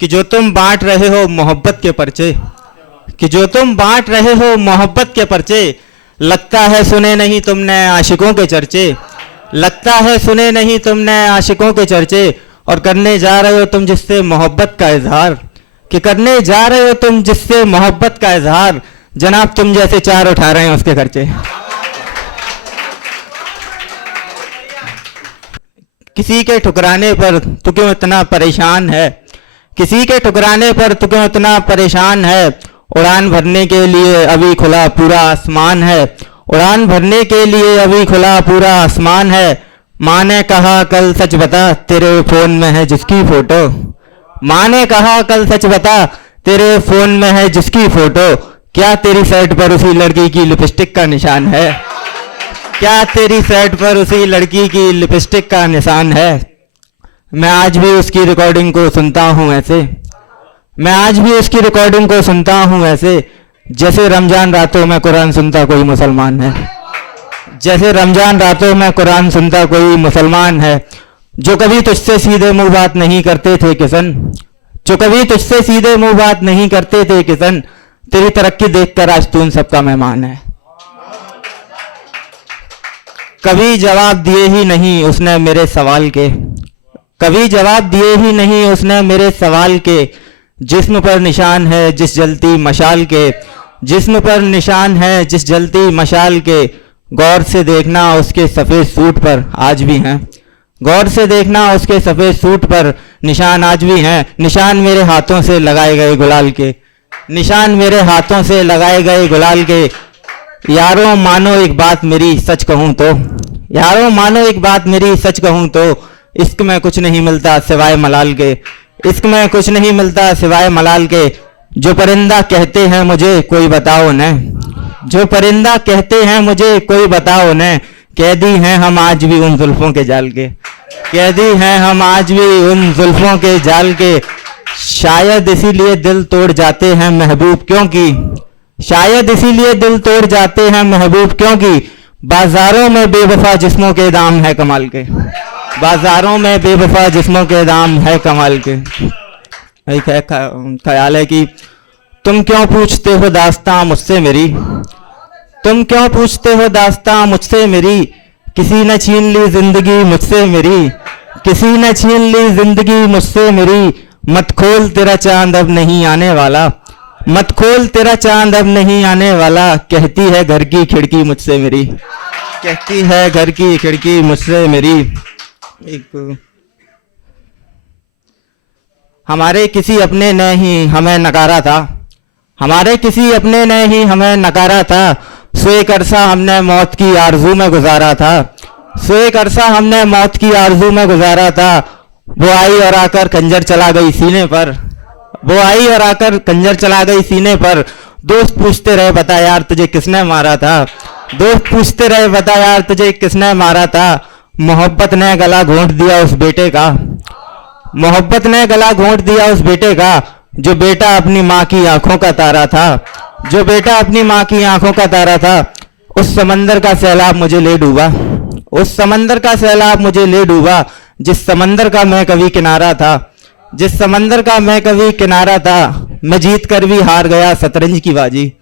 कि जो तुम बांट रहे हो मोहब्बत के पर्चे, कि जो तुम बांट रहे हो मोहब्बत के पर्चे, लगता है सुने नहीं तुमने आशिकों के चर्चे, लगता है सुने नहीं तुमने आशिकों के चर्चे, और करने जा रहे हो तुम जिससे मोहब्बत का इजहार, कि करने जा रहे हो तुम जिससे मोहब्बत का इजहार, जनाब तुम जैसे चार उठा रहे हैं उसके खर्चे। किसी के ठुकराने पर तू क्यों इतना परेशान है, किसी के ठुकराने पर तू क्यों इतना परेशान है, उड़ान भरने के लिए अभी खुला पूरा आसमान है, उड़ान भरने के लिए अभी खुला पूरा आसमान है। माँ ने कहा कल सच बता तेरे फोन में है जिसकी फोटो, माँ ने कहा कल सच बता तेरे फोन में है जिसकी फोटो, क्या तेरी शर्ट पर उसी लड़की की लिपस्टिक का निशान है, क्या तेरी शर्ट पर उसी लड़की की लिपस्टिक का निशान है। मैं आज भी उसकी रिकॉर्डिंग को सुनता हूँ ऐसे, मैं आज भी उसकी रिकॉर्डिंग को सुनता हूँ ऐसे, जैसे रमजान रातों में कुरान सुनता कोई मुसलमान है, जैसे रमजान रातों में कुरान सुनता कोई मुसलमान है। जो कभी तुझसे सीधे मुंह बात नहीं करते थे किसन, जो कभी तुझसे सीधे मुंह बात नहीं करते थे किसन, तेरी तरक्की देखकर आज तू उन सबका मेहमान है। कभी जवाब दिए ही नहीं उसने मेरे सवाल के, कभी जवाब दिए ही नहीं उसने मेरे सवाल के, जिस्म पर निशान है जिस जलती मशाल के, जिस्म पर निशान है जिस जलती मशाल के, गौर से देखना उसके सफ़ेद सूट पर आज भी हैं, गौर से देखना उसके सफ़ेद सूट पर निशान आज भी हैं, निशान मेरे हाथों से लगाए गए गुलाल के, निशान मेरे हाथों से लगाए गए गुलाल के। यारों मानो एक बात मेरी सच कहूँ तो, यारों मानो एक बात मेरी सच कहूँ तो, इश्क में कुछ नहीं मिलता सिवाय मलाल के, इश्क में कुछ नहीं मिलता सिवाय मलाल के। जो परिंदा कहते हैं मुझे कोई बताओ न, जो परिंदा कहते हैं मुझे कोई बताओ न, कैदी हैं हम आज भी उन जुल्फों के जाल के, कैदी हैं हम आज भी उन जुल्फों के जाल के। शायद इसीलिए दिल तोड़ जाते हैं महबूब क्योंकि, शायद इसीलिए दिल तोड़ जाते हैं महबूब क्योंकि, बाजारों में बेवफा जिस्मों के दाम है कमाल के, बाजारों में बेवफा जिस्मों के दाम है कमाल के। एक ख्याल है कि तुम क्यों पूछते हो दास्तां मुझसे मेरी, तुम क्यों पूछते हो दास्तां मुझसे मेरी, किसी ने छीन ली जिंदगी मुझसे मेरी, किसी ने छीन ली जिंदगी मुझसे मेरी। मत खोल तेरा चांद अब नहीं आने वाला, मत खोल तेरा चांद अब नहीं आने वाला, कहती है घर की खिड़की मुझसे मेरी, कहती है घर की खिड़की मुझसे मेरी। एक हमारे किसी अपने ने ही हमें नकारा था, हमारे किसी अपने ने ही हमें नकारा था, सो एक अरसा हमने मौत की आरजू में गुजारा था, सो एक अरसा हमने मौत की आरजू में गुजारा था। वो आई और आकर खंजर चला गई सीने पर, वो आई और आकर खंजर चला गई सीने पर। दोस्त पूछते रहे बता यार तुझे किसने मारा था, दोस्त पूछते रहे बता यार तुझे किसने मारा था। मोहब्बत ने गला घोंट दिया उस बेटे का, मोहब्बत ने गला घोंट दिया उस बेटे का, जो बेटा अपनी माँ की आंखों का तारा था, जो बेटा अपनी माँ की आंखों का तारा था। उस समंदर का सैलाब मुझे ले डूबा, उस समंदर का सैलाब मुझे ले डूबा, जिस समंदर का मैं कभी किनारा था, जिस समंदर का मैं कभी किनारा था। मैं जीत कर भी हार गया शतरंज की बाजी,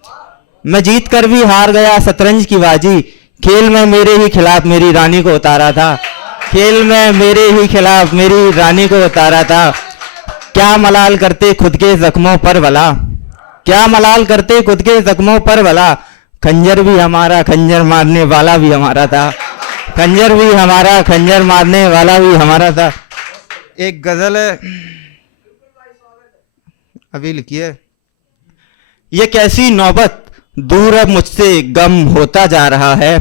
मैं जीत कर भी हार गया शतरंज की बाजी। खेल में मेरे ही खिलाफ मेरी रानी को उतारा था, खेल में मेरे ही खिलाफ मेरी रानी को उतारा था। क्या मलाल करते खुद के जख्मों पर भला, क्या मलाल करते खुद के जख्मों पर भला। खंजर भी हमारा खंजर मारने वाला भी हमारा था, खंजर भी हमारा खंजर मारने वाला भी हमारा था। एक गजल है अभी लिखिए, ये कैसी नौबत दूर अब मुझसे गम होता जा रहा है,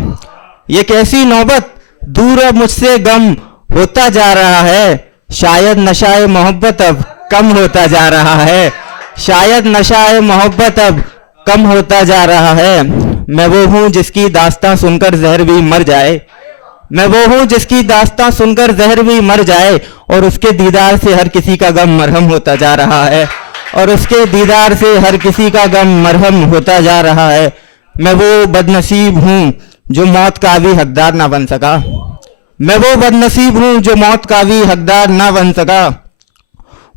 ये कैसी नौबत दूर अब मुझसे गम होता जा रहा है। शायद नशाए मोहब्बत अब कम होता जा रहा है, शायद नशाए मोहब्बत अब कम होता जा रहा है। मैं वो हूँ जिसकी दास्तां सुनकर जहर भी मर जाए, मैं वो हूँ जिसकी दास्तां सुनकर जहर भी मर जाए, और उसके दीदार से हर किसी का गम मरहम होता जा रहा है, और उसके दीदार से हर किसी का गम मरहम होता जा रहा है। मैं वो बदनसीब हूँ जो मौत का भी हकदार ना बन सका, मैं वो बदनसीब हूँ जो मौत का भी हकदार ना बन सका।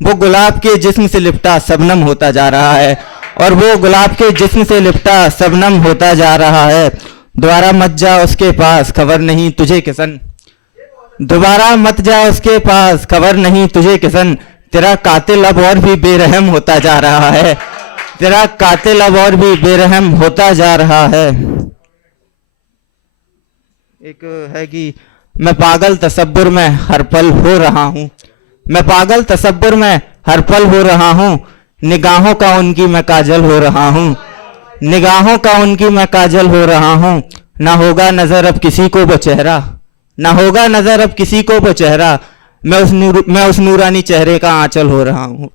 वो गुलाब के जिस्म से लिपटा शबनम होता जा रहा है, और वो गुलाब के जिस्म से लिपटा शबनम होता जा रहा है। दोबारा मत जा उसके पास, खबर नहीं तुझे किसन, दोबारा मत जा उसके पास, खबर नहीं तुझे किसन, तेरा कातिल अब और भी बेरहम होता जा रहा है, तेरा कातिल अब और भी बेरहम होता जा रहा है। एक है कि मैं पागल तसब्बुर में हर पल हो रहा हूँ, मैं पागल तसब्बुर में हर पल हो रहा हूँ, निगाहों का उनकी मैं काजल हो रहा हूँ, निगाहों का उनकी मैं काजल हो रहा हूँ। ना होगा नजर अब किसी को वो चेहरा, ना होगा नजर अब किसी को वो चेहरा, मैं उस नूरानी चेहरे का आंचल हो रहा हूँ।